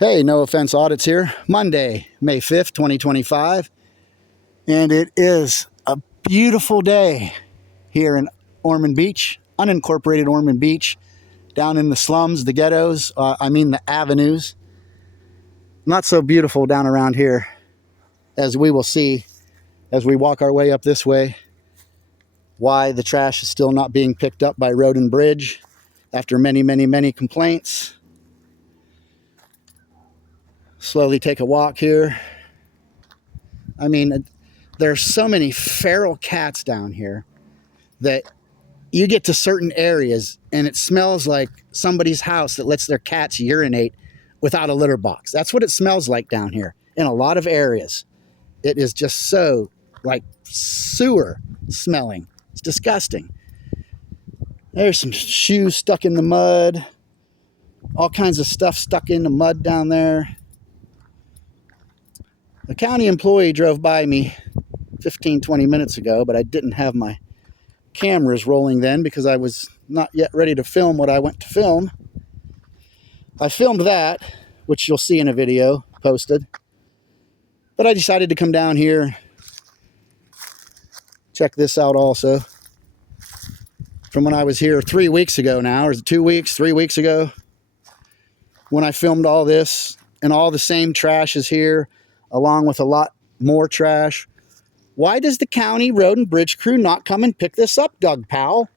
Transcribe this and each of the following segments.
Hey, No Offense Audits here. Monday, May 5th, 2025. And it is a beautiful day here in Ormond Beach, unincorporated Ormond Beach, down in the slums, the ghettos, the avenues. Not so beautiful down around here, as we will see as we walk our way up this way, why the trash is still not being picked up by Road and Bridge after many complaints. Slowly take a walk here. There's so many feral cats down here that you get to certain areas and it smells like somebody's house that lets their cats urinate without a litter box. That's what it smells like down here in a lot of areas. It is just so like sewer smelling. It's disgusting. There's some shoes stuck in the mud. All kinds of stuff stuck in the mud down there. A county employee drove by me 15-20 minutes ago, but I didn't have my cameras rolling then because I was not yet ready to film what I went to film. I filmed that, which you'll see in a video posted. But I decided to come down here, check this out also. From when I was here 3 weeks ago now, or is it 2 weeks, 3 weeks ago, when I filmed all this, and all the same trash is here, along with a lot more trash. Why does the county road and bridge crew not come and pick this up, Doug Powell?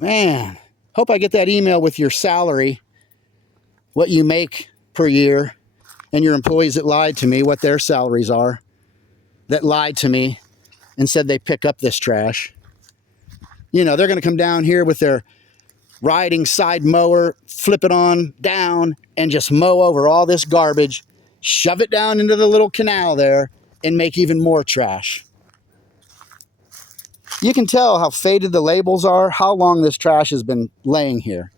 Man, hope I get that email with your salary, what you make per year, and your employees that lied to me, what their salaries are, that lied to me and said they pick up this trash. You know, they're going to come down here with their riding side mower, flip it on down, and just mow over all this garbage, shove it down into the little canal there, and make even more trash. You can tell how faded the labels are, how long this trash has been laying here.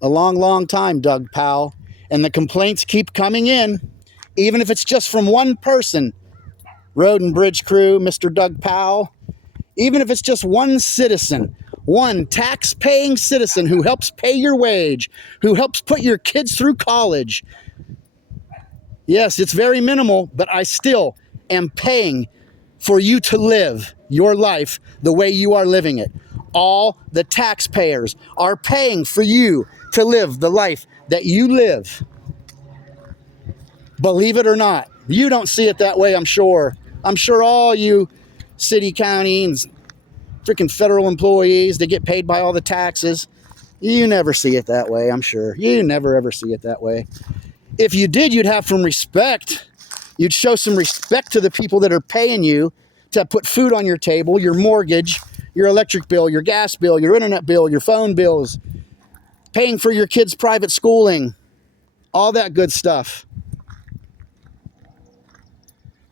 A long time, Doug Powell. And the complaints keep coming in, even if it's just from one person. Road and Bridge crew, Mr. Doug Powell. Even if it's just one citizen, one tax-paying citizen who helps pay your wage, who helps put your kids through college. Yes, it's very minimal, but I still am paying for you to live your life the way you are living it. All the taxpayers are paying for you to live the life that you live. Believe it or not. You don't see it that way, I'm sure. I'm sure all you city, county, and freaking federal employees, they get paid by all the taxes. You never see it that way, I'm sure. You never ever see it that way. If you did, you'd have some respect. You'd show some respect to the people that are paying you to put food on your table, your mortgage, your electric bill, your gas bill, your internet bill, your phone bills, paying for your kids' private schooling, all that good stuff.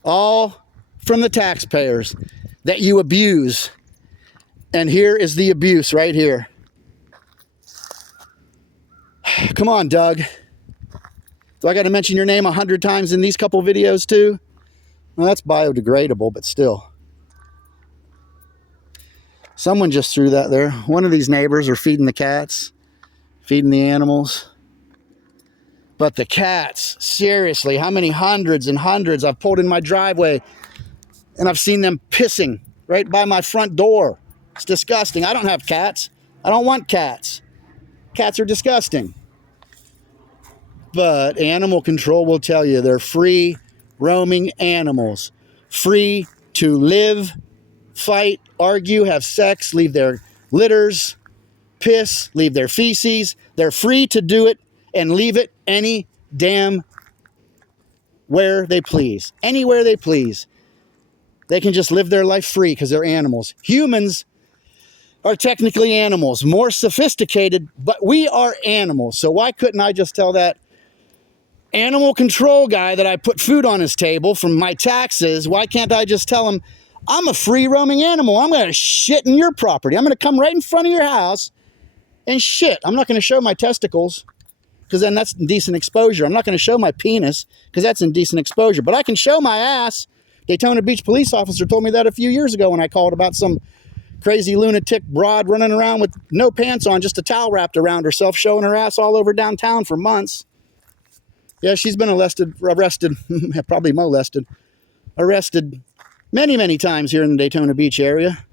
All from the taxpayers that you abuse. And here is the abuse right here. Come on, Doug. Do I got to mention your name 100 times in these couple videos too? Well, that's biodegradable, but still. Someone just threw that there. One of these neighbors are feeding the cats, feeding the animals. But the cats, seriously, how many hundreds and hundreds I've pulled in my driveway and I've seen them pissing right by my front door. It's disgusting. I don't have cats. I don't want cats. Cats are disgusting. But animal control will tell you they're free roaming animals. Free to live, fight, argue, have sex, leave their litters, piss, leave their feces. They're free to do it and leave it any damn where they please. Anywhere they please. They can just live their life free because they're animals. Humans are technically animals, more sophisticated, but we are animals. So why couldn't I just tell that animal control guy that I put food on his table from my taxes, why can't I just tell him, I'm a free roaming animal. I'm going to shit in your property. I'm going to come right in front of your house and shit. I'm not going to show my testicles because then that's indecent exposure. I'm not going to show my penis because that's indecent exposure. But I can show my ass. Daytona Beach police officer told me that a few years ago when I called about some crazy lunatic broad running around with no pants on, just a towel wrapped around herself, showing her ass all over downtown for months. Yeah, she's been arrested, probably molested, arrested many, many times here in the Daytona Beach area.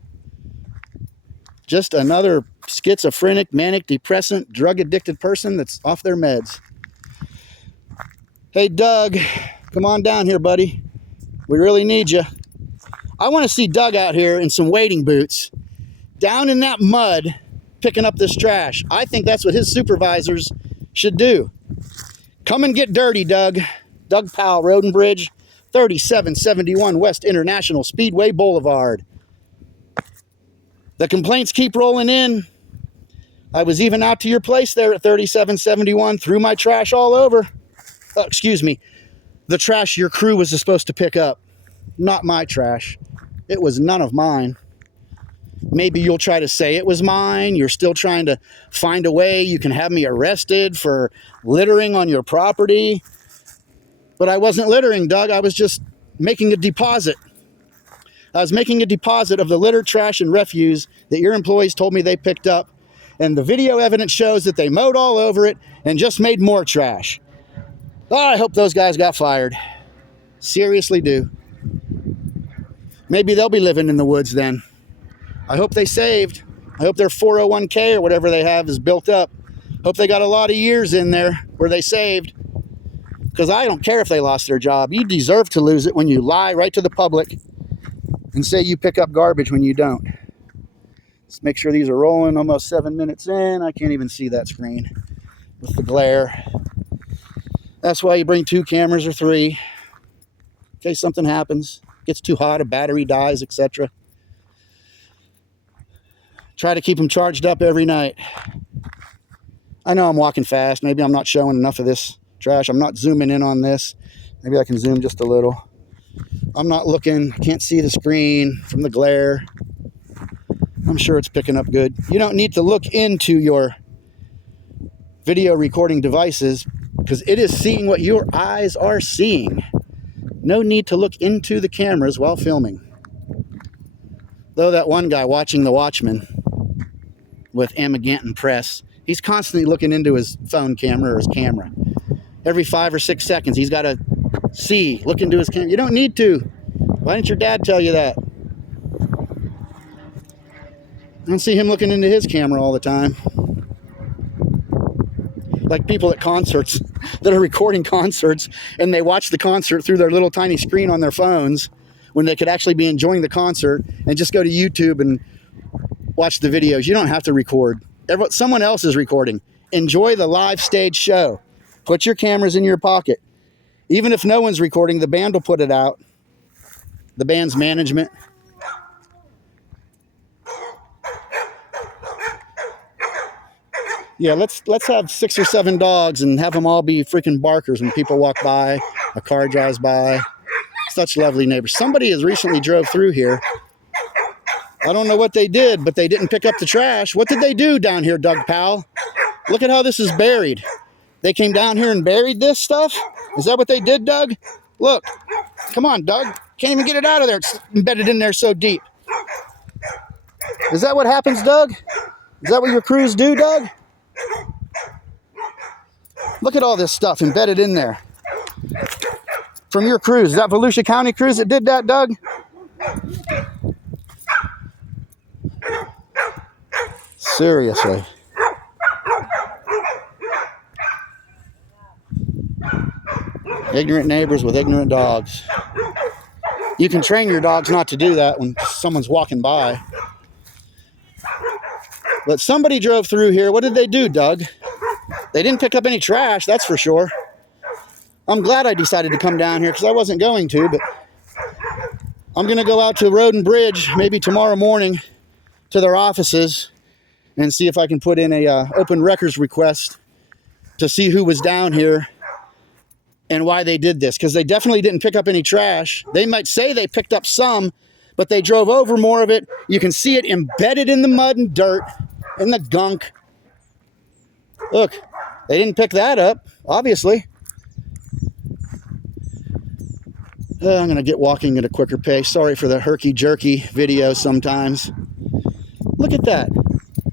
Just another schizophrenic, manic, depressant, drug-addicted person that's off their meds. Hey, Doug, come on down here, buddy. We really need you. I want to see Doug out here in some wading boots, down in that mud, picking up this trash. I think that's what his supervisors should do. Come and get dirty, Doug. Doug Powell, Road and Bridge, 3771 West International Speedway Boulevard. The complaints keep rolling in. I was even out to your place there at 3771, threw my trash all over. Oh, excuse me. The trash your crew was supposed to pick up. Not my trash. It was none of mine. Maybe you'll try to say it was mine. You're still trying to find a way you can have me arrested for littering on your property. But I wasn't littering, Doug. I was just making a deposit. I was making a deposit of the litter, trash, and refuse that your employees told me they picked up. And the video evidence shows that they mowed all over it and just made more trash. Oh, I hope those guys got fired. Seriously do. Maybe they'll be living in the woods then. I hope they saved. I hope their 401k or whatever they have is built up. Hope they got a lot of years in there where they saved. Because I don't care if they lost their job. You deserve to lose it when you lie right to the public and say you pick up garbage when you don't. Let's make sure these are rolling. Almost 7 minutes in. I can't even see that screen with the glare. That's why you bring 2 cameras or 3 in case something happens. Gets too hot, a battery dies, etc. Try to keep them charged up every night. I know I'm walking fast. Maybe I'm not showing enough of this trash. I'm not zooming in on this. Maybe I can zoom just a little. I'm not looking. Can't see the screen from the glare. I'm sure it's picking up good. You don't need to look into your video recording devices because it is seeing what your eyes are seeing. No need to look into the cameras while filming. Though that one guy watching The Watchmen with Amaganton Press, he's constantly looking into his phone camera or his camera. Every 5 or 6 seconds, he's got to look into his camera. You don't need to. Why didn't your dad tell you that? I don't see him looking into his camera all the time. Like people at concerts that are recording concerts and they watch the concert through their little tiny screen on their phones when they could actually be enjoying the concert and just go to YouTube and watch the videos. You don't have to record. Someone else is recording. Enjoy the live stage show. Put your cameras in your pocket. Even if no one's recording, the band will put it out. The band's management. Yeah, let's have 6 or 7 dogs and have them all be freaking barkers when people walk by, a car drives by. Such lovely neighbors. Somebody has recently drove through here. I don't know what they did, but they didn't pick up the trash. What did they do down here, Doug Powell? Look at how this is buried. They came down here and buried this stuff? Is that what they did, Doug? Look. Come on, Doug. Can't even get it out of there. It's embedded in there so deep. Is that what happens, Doug? Is that what your crews do, Doug? Look at all this stuff embedded in there. From your crews. Is that Volusia County crews that did that, Doug? Seriously. Ignorant neighbors with ignorant dogs. You can train your dogs not to do that when someone's walking by. But somebody drove through here. What did they do, Doug? They didn't pick up any trash, that's for sure. I'm glad I decided to come down here because I wasn't going to, but I'm going to go out to Road and Bridge maybe tomorrow morning to their offices and see if I can put in a open records request to see who was down here and why they did this, because they definitely didn't pick up any trash. They might say they picked up some, but they drove over more of it. You can see it embedded in the mud and dirt and the gunk. Look, they didn't pick that up, obviously. I'm going to get walking at a quicker pace. Sorry for the herky-jerky video sometimes. Look at that.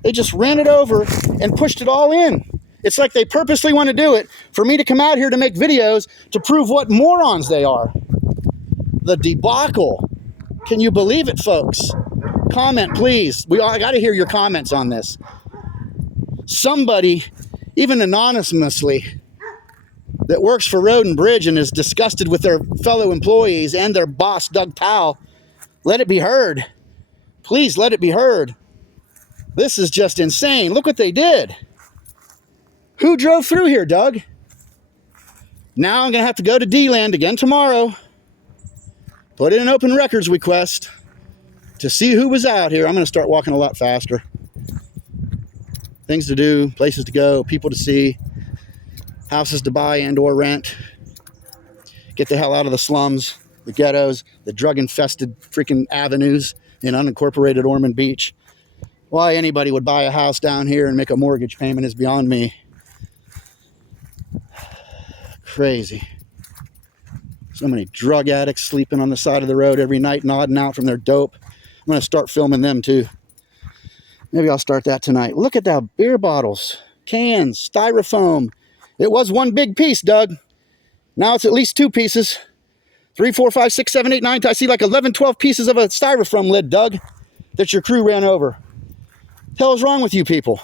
They just ran it over and pushed it all in. It's like they purposely want to do it for me to come out here to make videos to prove what morons they are. The debacle. Can you believe it, folks? Comment, please. I got to hear your comments on this. Somebody, even anonymously, that works for Road and Bridge and is disgusted with their fellow employees and their boss, Doug Powell, let it be heard. Please let it be heard. This is just insane. Look what they did. Who drove through here, Doug? Now I'm going to have to go to D-Land again tomorrow. Put in an open records request to see who was out here. I'm going to start walking a lot faster. Things to do, places to go, people to see, houses to buy and or rent. Get the hell out of the slums, the ghettos, the drug-infested freaking avenues in unincorporated Ormond Beach. Why anybody would buy a house down here and make a mortgage payment is beyond me. Crazy. So many drug addicts sleeping on the side of the road every night, nodding out from their dope. I'm going to start filming them too. Maybe I'll start that tonight. Look at that. Beer bottles, cans, styrofoam. It was one big piece, Doug. Now it's at least two pieces. 3, 4, 5, 6, 7, 8, 9. I see like 11, 12 pieces of a styrofoam lid, Doug, that your crew ran over. The hell is wrong with you people?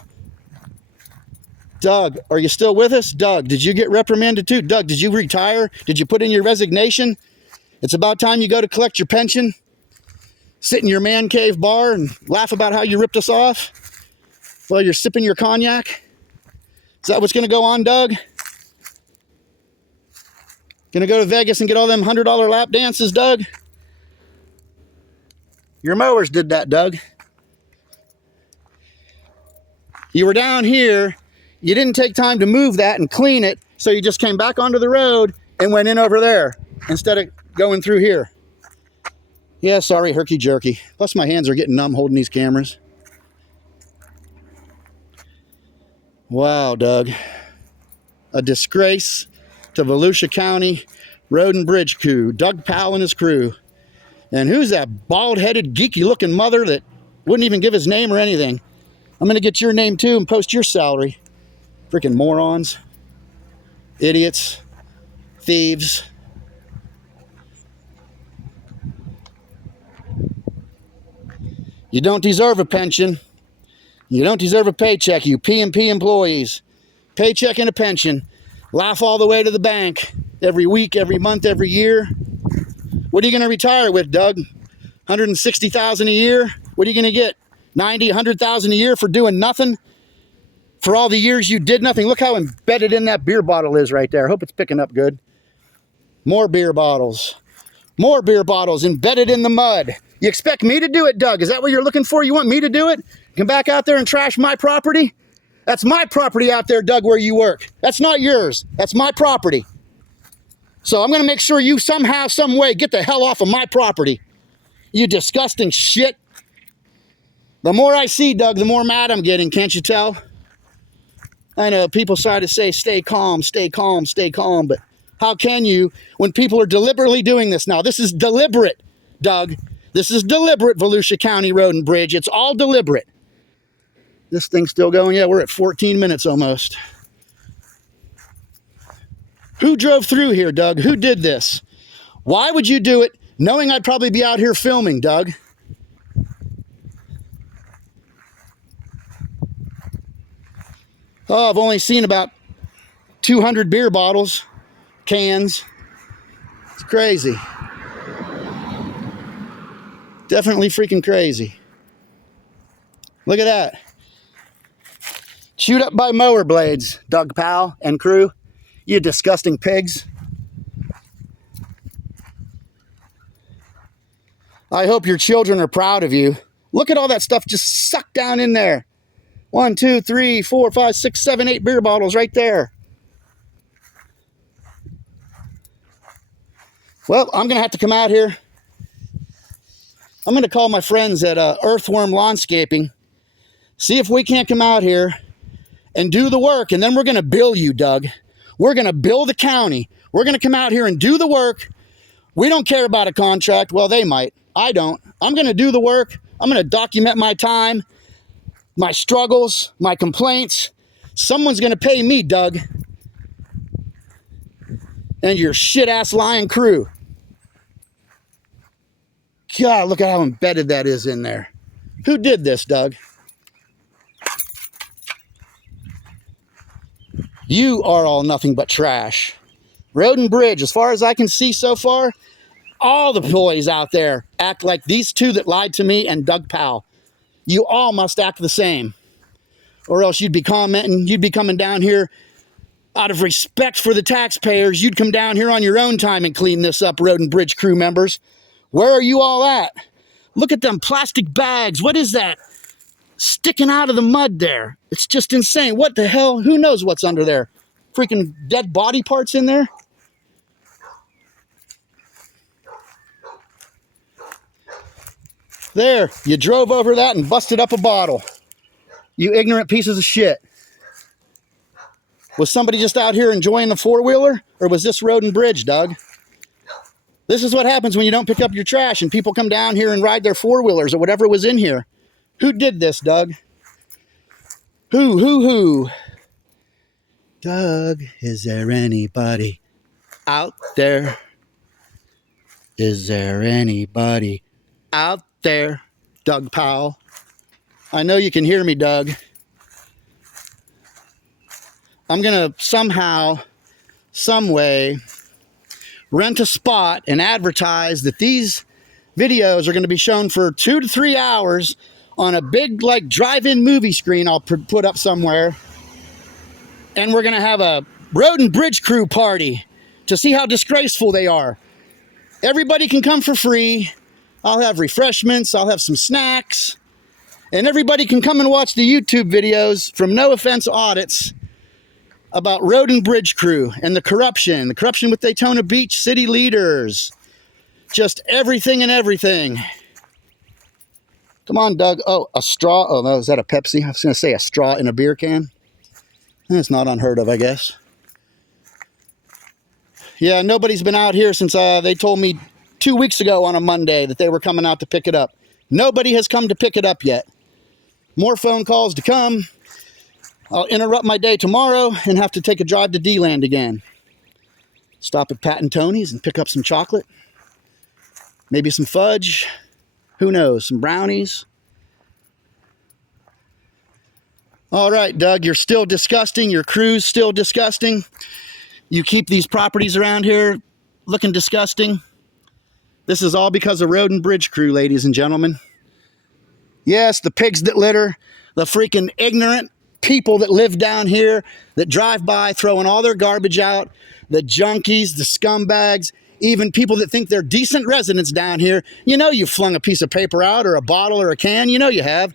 Doug, are you still with us? Doug, did you get reprimanded too? Doug, did you retire? Did you put in your resignation? It's about time you go to collect your pension. Sit in your man cave bar and laugh about how you ripped us off while you're sipping your cognac. Is that what's going to go on, Doug? Going to go to Vegas and get all them $100 lap dances, Doug? Your mowers did that, Doug. You were down here. You didn't take time to move that and clean it, so you just came back onto the road and went in over there instead of going through here. Yeah, sorry, herky-jerky. Plus, my hands are getting numb holding these cameras. Wow, Doug. A disgrace to Volusia County Road and Bridge crew. Doug Powell and his crew. And who's that bald-headed, geeky-looking mother that wouldn't even give his name or anything? I'm going to get your name, too, and post your salary. Freaking morons. Idiots. Thieves. You don't deserve a pension. You don't deserve a paycheck, you P&P employees. Paycheck and a pension. Laugh all the way to the bank. Every week, every month, every year. What are you going to retire with, Doug? $160,000 a year? What are you going to get? $90,000, $100,000 a year for doing nothing? For all the years you did nothing? Look how embedded in that beer bottle is right there. I hope it's picking up good. More beer bottles. More beer bottles embedded in the mud. You expect me to do it, Doug? Is that what you're looking for? You want me to do it? Come back out there and trash my property? That's my property out there, Doug, where you work. That's not yours. That's my property. So I'm going to make sure you somehow, some way, get the hell off of my property. You disgusting shit. The more I see, Doug, the more mad I'm getting. Can't you tell? I know people try to say, stay calm, stay calm, stay calm. But how can you when people are deliberately doing this now? This is deliberate, Doug. This is deliberate, Volusia County Road and Bridge. It's all deliberate. This thing's still going. Yeah, we're at 14 minutes almost. Who drove through here, Doug? Who did this? Why would you do it knowing I'd probably be out here filming, Doug? Oh, I've only seen about 200 beer bottles, cans. It's crazy. Definitely freaking crazy. Look at that. Chewed up by mower blades, Doug Powell and crew. You disgusting pigs. I hope your children are proud of you. Look at all that stuff just sucked down in there. 1, 2, 3, 4, 5, 6, 7, 8 beer bottles right there. Well, I'm going to have to come out here. I'm going to call my friends at Earthworm Lawnscaping, see if we can't come out here and do the work, and then we're going to bill you, Doug. We're going to bill the county. We're going to come out here and do the work. We don't care about a contract. Well, they might. I don't. I'm going to do the work. I'm going to document my time. my struggles, my complaints. Someone's going to pay me, Doug. And your shit-ass lying crew. God, look at how embedded that is in there. Who did this, Doug? You are all nothing but trash. Road and Bridge, as far as I can see so far, all the boys out there act like these two that lied to me and Doug Powell. You all must act the same. Or else you'd be commenting, you'd be coming down here out of respect for the taxpayers. You'd come down here on your own time and clean this up, Road and Bridge crew members. Where are you all at? Look at them plastic bags. What is that? Sticking out of the mud there. It's just insane. What the hell? Who knows what's under there? Freaking dead body parts in there? There, you drove over that and busted up a bottle. You ignorant pieces of shit. Was somebody just out here enjoying the four-wheeler? Or was this Road and Bridge, Doug? This is what happens when you don't pick up your trash and people come down here and ride their four-wheelers or whatever was in here. Who did this, Doug? Who? Doug, is there anybody out there? Is there anybody out there? Doug Powell. I know you can hear me, Doug. I'm going to somehow, some way, rent a spot and advertise that these videos are going to be shown for 2 to 3 hours on a big, like, drive-in movie screen I'll put up somewhere. And we're going to have a Road and Bridge crew party to see how disgraceful they are. Everybody can come for free. I'll have refreshments. I'll have some snacks. And everybody can come and watch the YouTube videos from No Offense Audits about Road and Bridge crew and the corruption with Daytona Beach city leaders. Just everything and everything. Come on, Doug. Oh, a straw. Oh, no, is that a Pepsi? I was going to say a straw in a beer can. It's not unheard of, I guess. Yeah, nobody's been out here since they told me 2 weeks ago on a Monday that they were coming out to pick it up. Nobody has come to pick it up yet. More phone calls to come. I'll interrupt my day tomorrow and have to take a drive to D-Land again. Stop at Pat and Tony's and pick up some chocolate. Maybe some fudge. Who knows? Some brownies. All right, Doug, you're still disgusting. Your crew's still disgusting. You keep these properties around here looking disgusting. This is all because of Road and Bridge crew, ladies and gentlemen. Yes, the pigs that litter, the freaking ignorant people that live down here, that drive by throwing all their garbage out, the junkies, the scumbags, even people that think they're decent residents down here. You know you flung a piece of paper out or a bottle or a can. You know you have.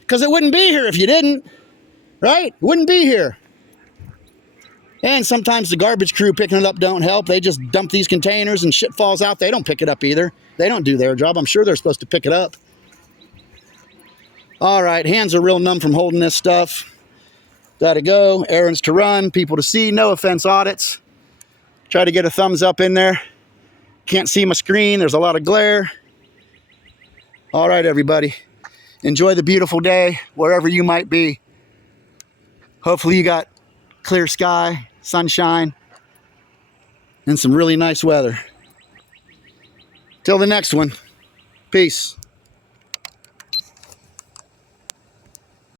Because it wouldn't be here if you didn't. Right? It wouldn't be here. And sometimes the garbage crew picking it up don't help. They just dump these containers and shit falls out. They don't pick it up either. They don't do their job. I'm sure they're supposed to pick it up. All right, hands are real numb from holding this stuff. Gotta go. Errands to run. People to see. No Offense Audits. Try to get a thumbs up in there. Can't see my screen. There's a lot of glare. All right, everybody. Enjoy the beautiful day wherever you might be. Hopefully you got clear sky, sunshine, and some really nice weather. Till the next one. Peace.